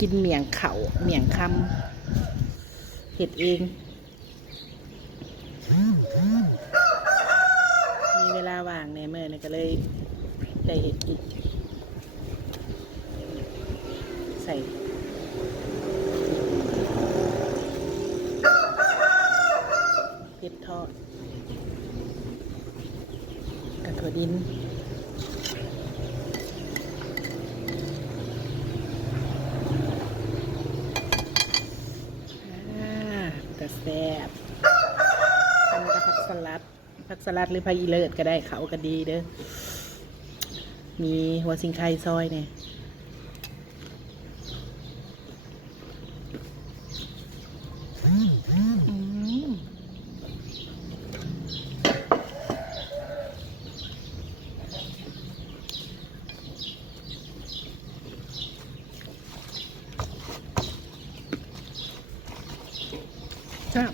กินเมี่ยงเขาเมี่ยงคำเห็ดเองมีเวลาว่างในเมื่อนี่ก็เลยได้เห็ดกินใส่เห็ดทอดกระถั่วดินแต่แซ่บทำกับผักสลัดหรือผักอีเลิศก็ได้เขาก็ดีเด้อมีหัวสิงไคซอยเนี่ยครับ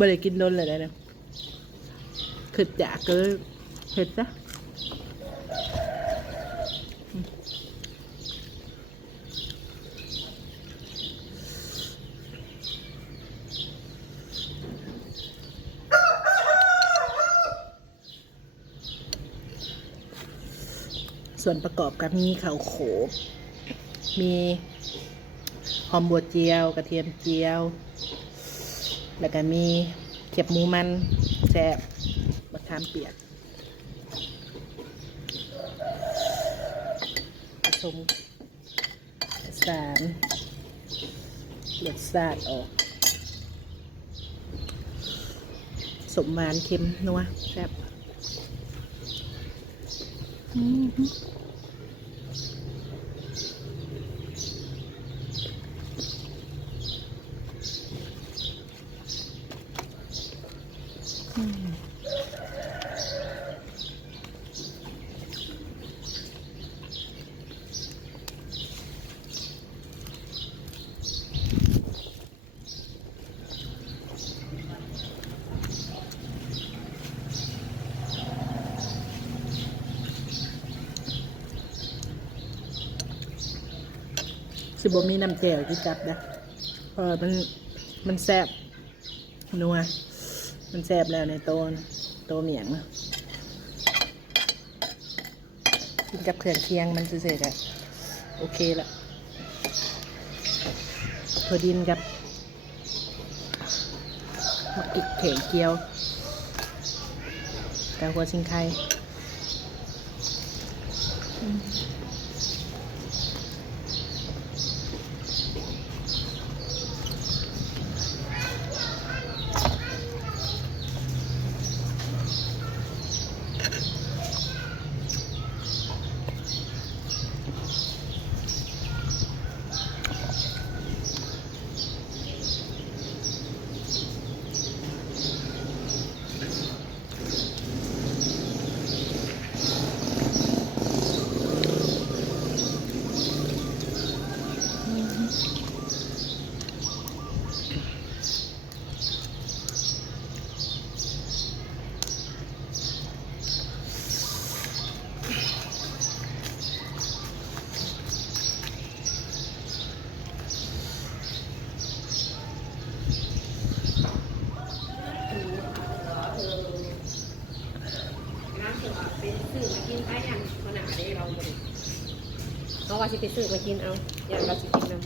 บ่ได้กินโดนเลยได้เนี่ยขึ้นจากเกินเผ็ดซะส่วนประกอบกับมีข้าวโขบมีหอมบัวเจียวกระเทียมเจียวแล้วก็มีเขียบหมูมันแซ่บบักขามเปียกผสมสารรสชาติออกสมหวานเค็มนัวแซ่บสิบ่มีน้ำแจ่วที่จับนะเพราะมันแซ่บนัวมันแซ่บแล้วในโตเมี่ยงนะกินกับเครื่องเคียงมันเสร็จอะโอเคละถั่วดินกับมะกิกเข่งเกี๊ยวแต่หัวชิงไข่เอาว่าสิไปซื้อมากินเอาอย่างเราสิกินน้ำ